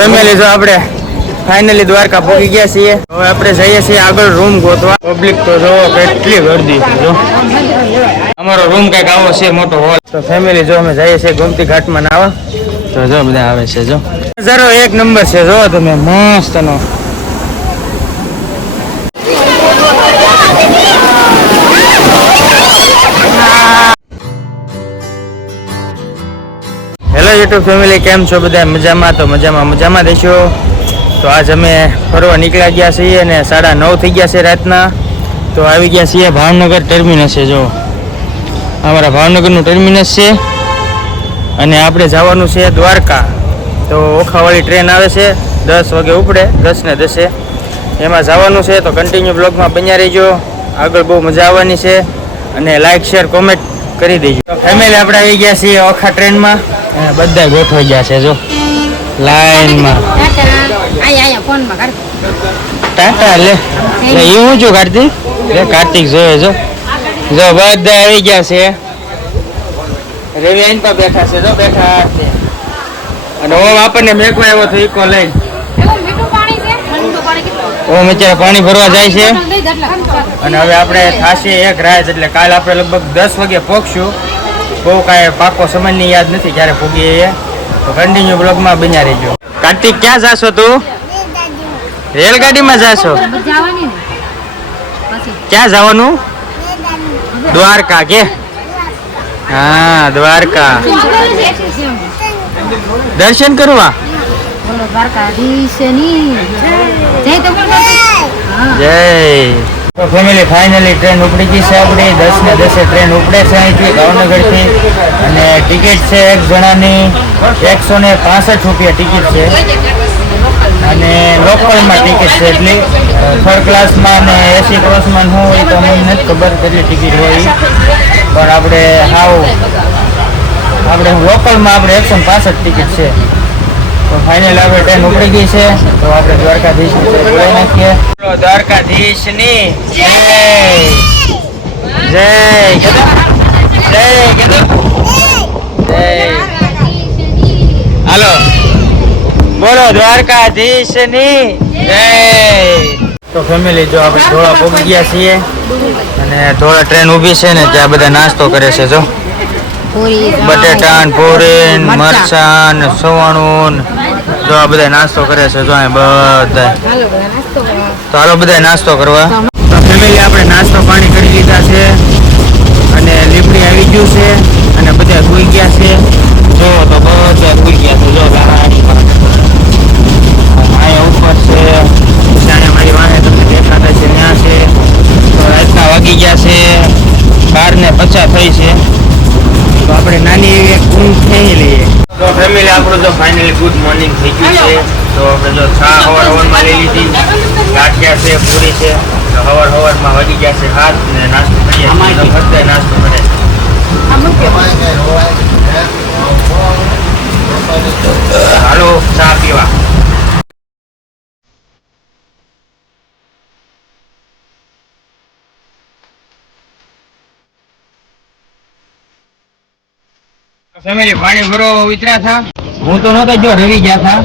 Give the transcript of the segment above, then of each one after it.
Family જો આપણે finally Dwarka પહોંચી ગયા છીએ. હવે આપણે જઈએ છીએ આગળ રૂમ ગોતવા. પબ્લિક તો જોવો કેટલી ગરદી જો. અમારો રૂમ કંઈક આવો છે, મોટો હોલ. તો ફેમિલી જો અમે જઈએ છીએ ગોમતી ઘાટમાં નાવા. તો જો બધા આવે છે, જો. નજારો એક નંબર છે જો તમે મસ્ત યુટ્યુબ ફેમિલી કેમ છો બધા? મજામાં? તો મજામાં મજામાં દેશો. તો આજ અમે ફરવા નીકળ્યા ગયા છીએ અને સાડા નવ થઈ ગયા છે રાતના. તો આવી ગયા છીએ ભાવનગર ટર્મિનસ છે જો. અમારા ભાવનગરનું ટર્મિનસ છે. અને આપણે જવાનું છે દ્વારકા. તો ઓખાવાળી ટ્રેન આવે છે, દસ વાગે ઉપડે, દસ ને દસે. એમાં જવાનું છે, તો કન્ટિન્યુ બ્લોગમાં બન્યા રહીજો. આગળ બહુ મજા આવવાની છે. અને લાઇક શેર કોમેન્ટ કરી દેજો. ફેમિલી આપણે આવી ગયા છીએ ઓખા ટ્રેનમાં. બધા ગોઠવાઈ ગયા છે જો. લાઈનમાં. ટાટા લે. એ હું છું કાર્તિક? લે કાર્તિક જોયે જો. જો બધા આવી ગયા છે. રવિ આઈન પર બેઠા છે જો બેઠા છે. અને ઓમ આપણને મેકવા આવ્યો તો ઈકો લઈને. ઓમ અત્યારે પાણી ભરવા જાય છે. અને હવે આપણે થાશે એક રાત એટલે કાલ આપણે લગભગ દસ વાગે પહોંચશું બહુ કાંઈ પાકો સમયની યાદ નથી ક્યારે પૂગીએ એ. તો કન્ટિન્યુ બ્લોગમાં બન્યા રહેજો. કાર્તિક ક્યાં જાશો તું? રેલગાડીમાં જાશો? ક્યાં જવાનું? દ્વારકા કે? હા દ્વારકા. દર્શન કરવા? જય. તો ફેમિલી ફાઇનલી ટ્રેન ઉપડી ગઈ છે આપણી. દસ ને દસે ટ્રેન ઉપડે છે અહીંથી ભાવનગરથી. અને ટિકિટ છે એક જણાની એકસો ને પાસઠ રૂપિયા ટિકિટ છે. અને લોકલમાં ટિકિટ છે એટલી. થર્ડ ક્લાસમાં ને એસી ક્લાસમાં શું હોય તો અમને નથી ખબર કેટલી ટિકિટ હોય. પણ આપણે હાવ, આપણે લોકલમાં આપણે એકસો ને પાસઠ ટિકિટ છે. તો ફાઇનલ આપણે ટ્રેન ઉપડી ગઈ છે. તો આપણે દ્વારકાધીશ નાખીએ. દ્વારકાધીશની જય! જય? જય જય હાલો. બોલો દ્વારકાધીશની જય! તો ફેમિલી જો આપણે ધોળા પહોંચી ગયા છીએ અને ધોળા ટ્રેન ઊભી છે ને ત્યાં બધા નાસ્તો કરે છે જો. બટેટા ને પૂરી ને મરચાં ને સવાણું ને જો આ બધા નાસ્તો કરે છે. જો અહીં બધા હાલો બધા નાસ્તો કરવા. તો હાલો બધા નાસ્તો કરવા. તો ફેમિલી આપણે નાસ્તો પાણી કરી લીધા છે. અને લીમડી આવી ગયું છે. અને બધા સુઈ ગયા છે. જો તો બધા સુઈ ગયા છે. જો અહીંયા ઉપર છે. ત્યાં મારી વાહે તમને દેખાતા છે ત્યાં છે. તો રાતના વાગી ગયા છે. બાર ને પચાસ થઈ છે. તો આપણે નાની એવી એક ઊંઘ થઈ લઈએ. ફેમિલી આપણું તો ફાઇનલી ગુડ મોર્નિંગ થઈ ગયું છે. તો આપણે જો ચા હવાર હવારમાં લઈ લીધી. ગાંઠિયા છે પૂરી છે. તો હવાર હવારમાં વાગી ગયા છે હાથ ને નાસ્તો કરીએ. ફરતે નાસ્તો કરે ફેમિલી પાણી ભરો ઉતર્યા થા હું તો નહોતો જો રવિ ગયા થા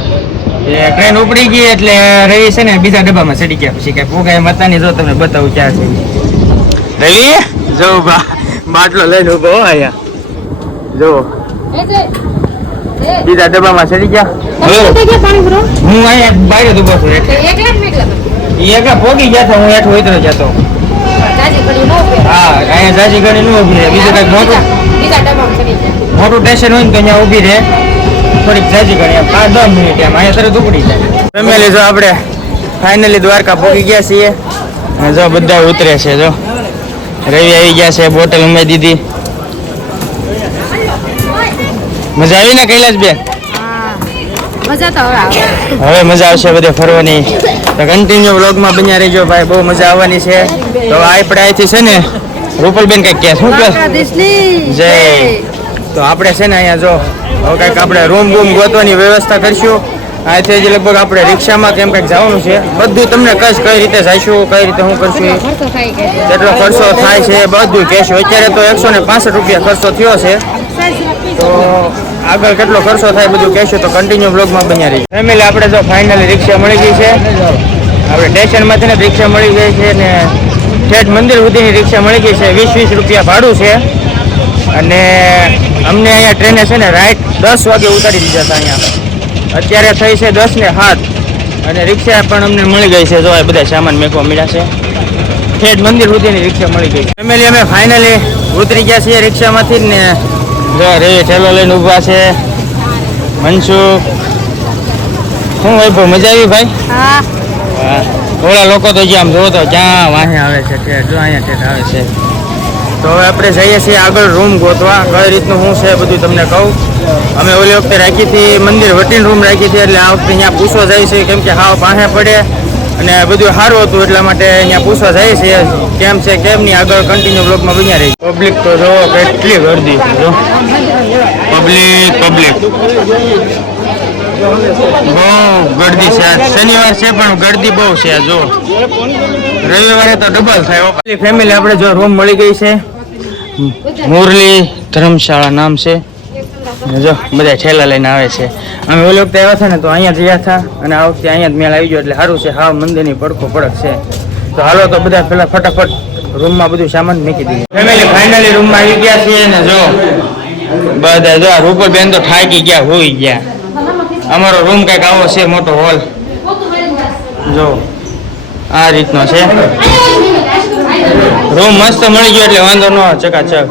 એ ટ્રેન ઉપડી ગઈ એટલે રવિ છે ને બીજા ડબ્બામાં ચડી ગયા પછી કઈ પોગાય મતા ની જો તમને બતાવું ક્યાં છે. રવિ? જો બા બાટલો લઈને ઊભો હો અહીંયા. જો. બીજા ડબ્બામાં ચડી ગયા. હું અહીંયા બહાર જ ઊભો છું એટલે. એકલા પોગી ગયા હતા હું હેઠ ઉતરો જતો હા અહીંયા જાજી ગણી ન ઊભી રહે બીજું કંઈક મોટું. મોટું સ્ટેશન હોય ને તો અહીંયા ઊભી રહે. થોડીક જાજી ગણી એમ પાંચ દસ મિનિટ એમ અહીંયા તરત ઉપડી જાય. ફેમિલી જો આપણે ફાઇનલી દ્વારકા પહોંચી ગયા છીએ. જો બધા ઉતરે છે જો. રવિ આવી ગયા છે બોટલ ઉમેરી દીધી. મજા આવી ને કૈલાસ બેન હા મજા તો હવે મજા આવશે બધે ફરવાની. તો કન્ટિન્યુ વ્લોગમાં બન્યા રહેજો ભાઈ બહુ મજા આવવાની છે. તો આ આપણે અહીંથી છે ને રૂપલબેન કંઈક કે શું કે જય. તો આપણે છે ને અહીંયા જો હવે કંઈક આપણે રૂમ બૂમ ગોતવાની વ્યવસ્થા કરશું. અહીંથી જ લગભગ આપણે રિક્ષામાં કેમ કંઈક જવાનું છે. બધું તમને કશ કઈ રીતે જઈશું કઈ રીતે શું કરશું કેટલો ખર્ચો થાય છે બધું કહેશું. અત્યારે તો એકસો ને પાસઠ રૂપિયા ખર્ચો થયો છે. તો આગળ કેટલો ખર્ચો થાય બધું કહેશું. તો કન્ટિન્યુ બ્લોગમાં બન્યા રહી ફેમિલી આપણે તો ફાઇનલી રિક્ષા મળી ગઈ છે. આપણે સ્ટેશનમાંથી ને રિક્ષા મળી ગઈ છે ને ઠેઠ મંદિર સુધીની રિક્ષા મળી ગઈ છે. વીસ વીસ રૂપિયા ભાડું છે. અને અમને અહીંયા ટ્રેને છે ને રાઈટ દસ વાગે ઉતારી દીધા હતા અહીંયા. અત્યારે થઈ છે દસ ને સાત. અને રિક્ષા પણ અમને મળી ગઈ છે. જો આ બધા સામાન મેકવા મળ્યા છે. ઠેઠ મંદિર સુધીની રિક્ષા મળી ગઈ ફેમિલી અમે ફાઇનલી ઉતરી ગયા છીએ રિક્ષામાંથી ને જો રે ઠેલો લઈને ઊભા છે. મનસુખ શું વૈભવ મજા આવી ભાઈ? હા. હા થોડા લોકો તો જ્યાં આમ જોવો તો ક્યાં વાહે આવે છે ઠેઠ જો અહીંયા ઠેઠ આવે છે. તો હવે આપણે જઈએ છીએ આગળ રૂમ ગોતવા. કઈ રીતનું શું છે બધું તમને કહું. અમે ઓલી વખતે રાખી હતી મંદિર, વટીન રૂમ રાખી હતી એટલે આ વખતે અહીંયા પૂછવા જાય છે કેમ કે હાવ પાસે પડે અને બધું સારું હતું એટલા માટે અહીંયા પૂછવા જાય છે કેમ છે, કેમ નહીં, આગળ કન્ટિન્યુ બ્લોકમાં બન્યા રહી પબ્લિક તો જો કેટલી ગરદી છે, જો. પબ્લિક પબ્લિક બહુ ગરદી છે. શનિવાર છે પણ ગરદી બહુ છે જો રવિવારે તો ડબલ થાય ફેમિલી આપણે જો રૂમ મળી ગઈ છે. મુરલી ધર્મશાળા નામ છે. જો બધા ઠેલા લઈને આવે છે. અમે ઓલી વખતે આવ્યા હતા ને તો અહીંયા જ ગયા હતા અને આ વખતે અહીંયા જ મેળ આવી ગયો એટલે સારું છે. હા મંદિરની પડખો પડક છે. તો હાલો તો બધા પેલા ફટાફટ રૂમમાં બધું સામાન મૂકી દીધું ફેમિલી ફાઇનલી રૂમમાં આવી ગયા છીએ ને જો. બધા જો રૂપર બેન તો થાકી ગયા હોઈ ગયા. અમારો રૂમ કંઈક આવો છે, મોટો હોલ જો, આ રીતનો છે. રૂમ મસ્ત મળી ગયો એટલે વાંધો ન ચકાચક.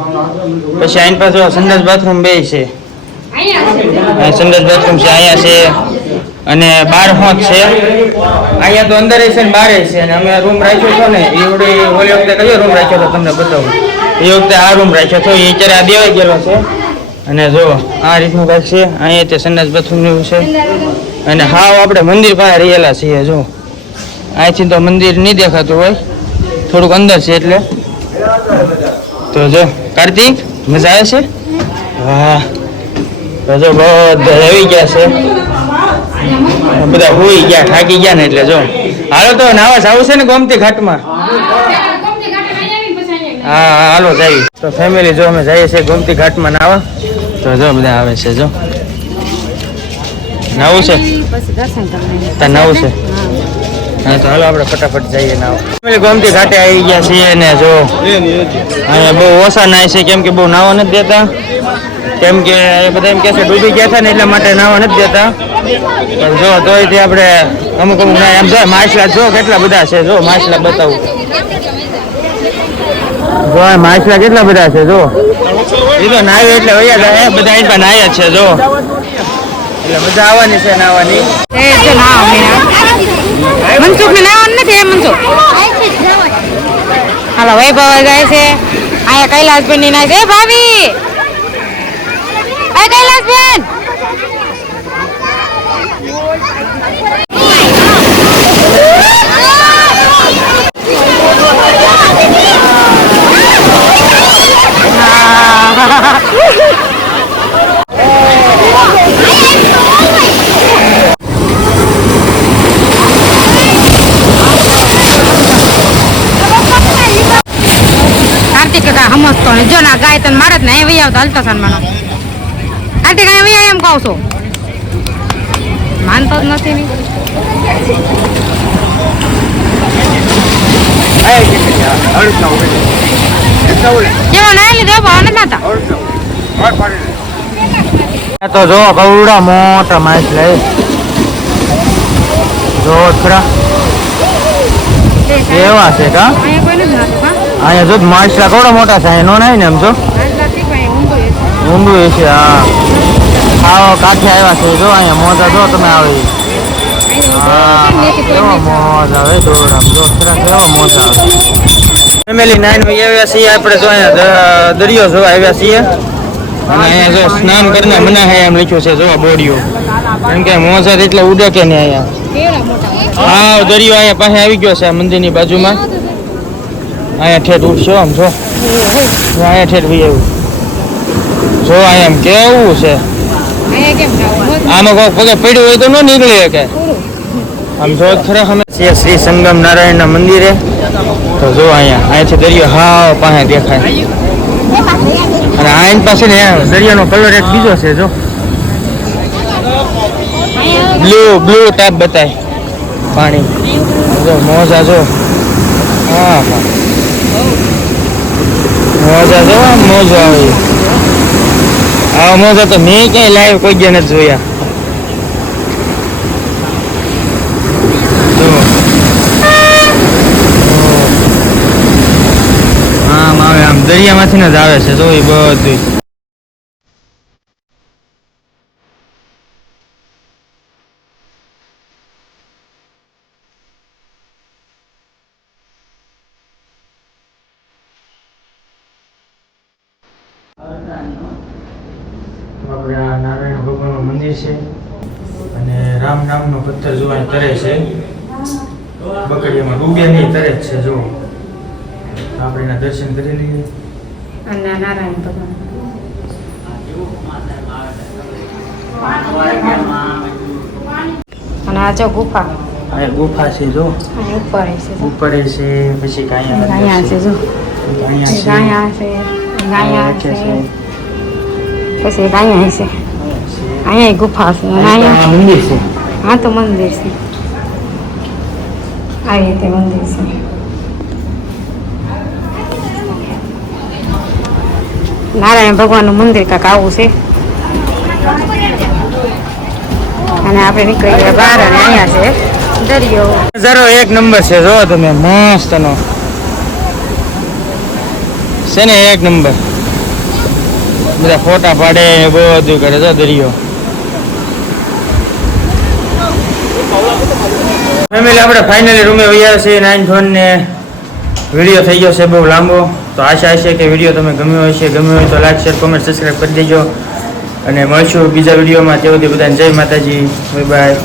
પછી આઈન પાસે સંડાસ બાથરૂમ બે છે. સંડાસ બાથરૂમ છે, અહીંયા છે. અને બાર હોત છે. અહીંયા તો અંદર છે ને બારે છે. અને અમે રૂમ રાખ્યો છો ને એવડે ઓલી વખતે કયો રૂમ રાખ્યો હતો, તમને બતાવું? એ વખતે આ રૂમ રાખ્યો હતો એ અત્યારે આ દેવાઈ ગયેલો છે. અને જો આ રીતનું કાંઈક છે અહીંયા તે સંડાસ બાથરૂમનું છે. અને હાવ આપણે મંદિર પાસે રહેલા છીએ જો. અહીંથી તો મંદિર નહીં દેખાતું હોય. થોડુંક અંદર છે એટલે. તો જો કાર્તિક મજા આવે છે? વાહ. તો જો બધા રહી ગયા છે. બધા હોઈ ગયા થાકી ગયા ને એટલે જો. હાલો તો નાવા જાવું છે ને ગોમતી ઘાટમાં? હા હા, હાલો જઈએ તો ફેમિલી જો અમે જઈએ છીએ ગોમતી ઘાટમાં નાવા. તો જો બધા આવે છે જો. નવું છે? ત્યાં નાવું છે? હા. તો હાલો આપણે ફટાફટ જઈએ નાવા. ગોમતી ઘાટે આવી ગયા છીએ ને જો. અહીંયા બહુ ઓછા નાય છે કેમ કે બહુ નાવા નથી દેતા. કેમ કે એ બધા એમ કહે છે ડૂબી ગયા હતા ને એટલા માટે નાવા નથી દેતા. પણ જો તોય આપણે અમુક અમુક એમ જો માછલા જો કેટલા બધા છે જો માછલા બતાવું. જો માછલા કેટલા બધા છે જો. એ તો નાય એટલે વયા જાય બધા અહીં પણ નાય જ છે જો. એટલે મજા આવવાની છે નાવાની. એ જો ના અમે મનસુખ ને નાવાનું નથી એ મનસુખ? હાલો વૈભવ જાય છે. આયા કૈલાસબેનની નાય છે. એ ભાભી! એ કૈલાસબેન કાર્તિક કાકા સમજતો ને જો ના ગાય તને મારે જ ને અહીં વહી આવતો હાલતા સન્માનો કાર્તિક અહીં વહી એમ કહું છું. માનતો જ નથી ને. જેવો નાઈ લીધો ભાવ નથી નાતા. આ તો જો કવડા મોટા માછ લઈ જો ખરા એવા છે કા? અહીંયા જો માછલા કવડા મોટા છે એનો નો નહીં ને એમ જો. ઊંડું એ છે હા. આવો કાંઠે આવ્યા છે જો અહીંયા મોજા જો તમે આવી. કેવો મોજ આવે દોરડામ જો ખરા કેવો મોજ. આવે ફેમિલી નાઈન આવ્યા છીએ આપણે જો અહીંયા દરિયો જોવા આવ્યા છીએ. અને અહીંયા જો સ્નાન કરીને મના હે એમ લખ્યું છે જો બોડીઓ. કેમ કે મોજા એટલે ઉડે કે નહીં અહીંયા. હા દરિયો અહીંયા પાસે આવી ગયો છે મંદિરની બાજુમાં. અહીંયા ઠેઠ ઉઠશો આમ જો. અહીંયા ઠેઠ ભાઈ આવ્યું જો અહીંયા આમ કેવું છે. આમાં કોઈ પગે પડ્યું હોય તો ન નીકળી શકે. આમ જો ખરા અમે છીએ શ્રી સંગમ નારાયણના મંદિરે. તો જો અહીંયા અહીંયાથી દરિયો હાવ પાસે દેખાય. અને આ એની પાસે ને દરિયાનો કલર એક બીજો છે જો. બ્લુ બ્લુ ટાઈપ બતાય. પાણી. જો મોજા જો. હા હા. મોજા જો, મોજો આવે. આ મોજા તો મેં ક્યાંય લાઈવ કોઈ જ નથી જોયા. દરિયામાંથી જ આવે છે, જો એ બધું આપણે આ નારાયણ ભગવાનનું છે. અને રામ નામનો પથ્થર જોવાની તરે છે. બકડીયામાં ડૂબે નહીં તરે જ છે જો આપણે એના દર્શન કરી લઈએ. અને નારાયણ ભગવાન. અને આ જો ગુફા. આ ગુફા છે જો ઉપર છે ઉપર છે પછી કાંઈ ગાયા છે જો ગાયા છે. ગાયા છે પછી ગાયા છે. અહીંયા ગુફા છે. અહીંયા મંદિર છે. હા તો મંદિર છે. આ રીતે મંદિર છે. નારાયણ ભગવાનનું મંદિર કાંક આવું છે. અને આપણે નીકળી ગયા બહાર અને અહીંયા છે દરિયો. નજારો એક નંબર છે જો તમે મસ્ત નો છે ને એક નંબર. બધા ફોટા પાડે બધું કરે જો દરિયો. ફેમિલી આપણે ફાઇનલી રૂમે વૈયા છીએ નાઇન ફોન ને વીડિયો થઈ ગયો છે બહુ લાંબો. તો આશા છે કે વીડિયો તમે ગમ્યો હશે. ગમ્યો હોય તો લાઈક શેર કોમેન્ટ સબસ્ક્રાઈબ કરી દેજો. અને મળશું બીજા વિડીયોમાં તે સુધી બધાને જય માતાજી. Bye bye